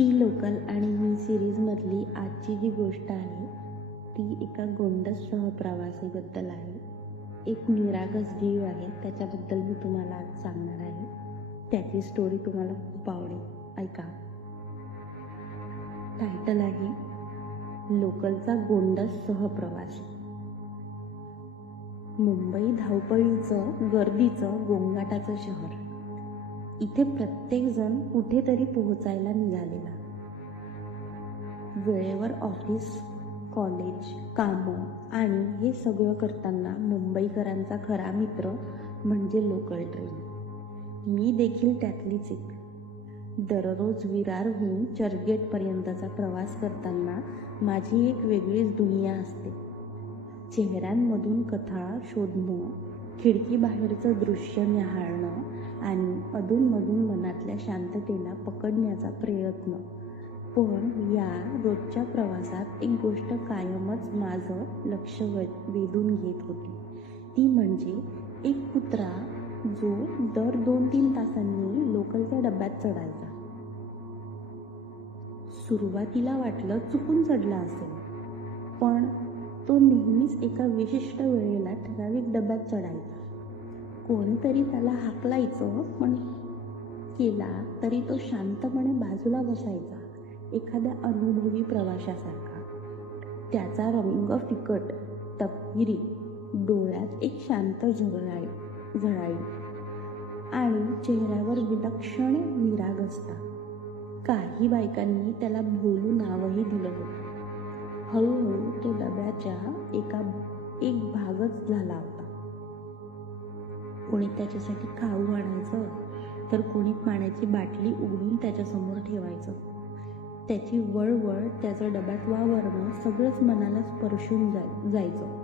ती लोकल आणि मी सिरीजमधली आजची जी गोष्ट आहे ती एका गोंडस सहप्रवासीबद्दल आहे. एक निरागस जीव आहे, त्याच्याबद्दल मी तुम्हाला आज सांगणार आहे. त्याची स्टोरी तुम्हाला खूप आवडेल, ऐका. टायटल आहे लोकलचा गोंडस सहप्रवासी. मुंबई धावपळीचं, गर्दीचं, गोंगाटाचं शहर. इथे प्रत्येक जण कुठेतरी पोहोचायला निघालेला. वेळेवर ऑफिस, कॉलेज, कामं आणि हे सगळं करताना मुंबईकरांचा खरा मित्र म्हणजे लोकल ट्रेन. मी देखील त्यातलीच एक. दररोज विरारहून चर्चगेटपर्यंतचा प्रवास करताना माझी एक वेगळीच दुनिया असते. चेहऱ्यांमधून कथा शोधणं, खिडकीबाहेरचं दृश्य न्याहाळणं आणि अधूनमधून मनातल्या शांततेला पकडण्याचा प्रयत्न. पण या रोजच्या प्रवासात एक गोष्ट कायमच माझं लक्ष वेधून घेत होती. ती म्हणजे एक कुत्रा जो दर 2-3 तासांनी लोकलच्या डब्यात चढायचा. सुरुवातीला वाटलं चुकून चढला असेल, पण तो नेहमीच एका विशिष्ट वेळेला ठराविक डब्यात चढायचा. कोणीतरी त्याला हाकलायचं, पण केला तरी तो शांतपणे बाजूला बसायचा, एखाद्या अनुभवी प्रवाशासारखा. त्याचा रंग फिकट, तपकिरी, डोळ्यात एक शांत झळाळी आणि चेहऱ्यावर विलक्षण निरागसता. काही बायकांनी त्याला भोलू नावही दिलं होतं. हळूहळू तो डब्याच्या एक भागच झाला होता. कोणी त्याच्यासाठी खाऊ आणायचं, तर कोणी पाण्याची बाटली उघडून त्याच्यासमोर ठेवायचं. त्याची वळवळ, त्याचं डब्यात वावरणं सगळंच मनाला स्पर्शून जायचं.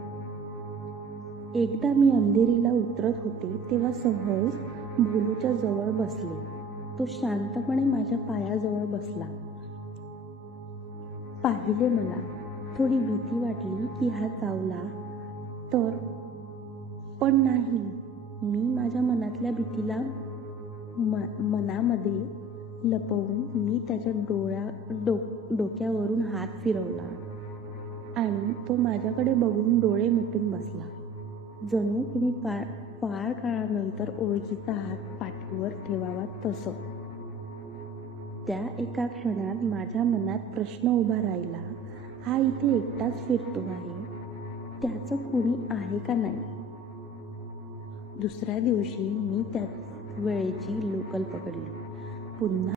एकदा मी अंधेरीला उतरत होते तेव्हा सहज भोलूच्या जवळ बसले. तो शांतपणे माझ्या पायाजवळ बसला. पाहिले मला. थोडी भीती वाटली की हा चावला तर, पण नाही. मी माझ्या मनातल्या भीतीला मनामध्ये लपवून मी त्याच्या डोक्यावरून हात फिरवला आणि तो माझ्याकडे बघून डोळे मिटून बसला, जणू कुणी फार काळानंतर ओळखीचा हात पाठीवर ठेवावा तसं. त्या एका क्षणात माझ्या मनात प्रश्न उभा राहिला, हा इथे एकटाच फिरतो आहे, त्याचं कुणी आहे का नाही? दुसऱ्या दिवशी मी त्याच वेळेची लोकल पकडली. पुन्हा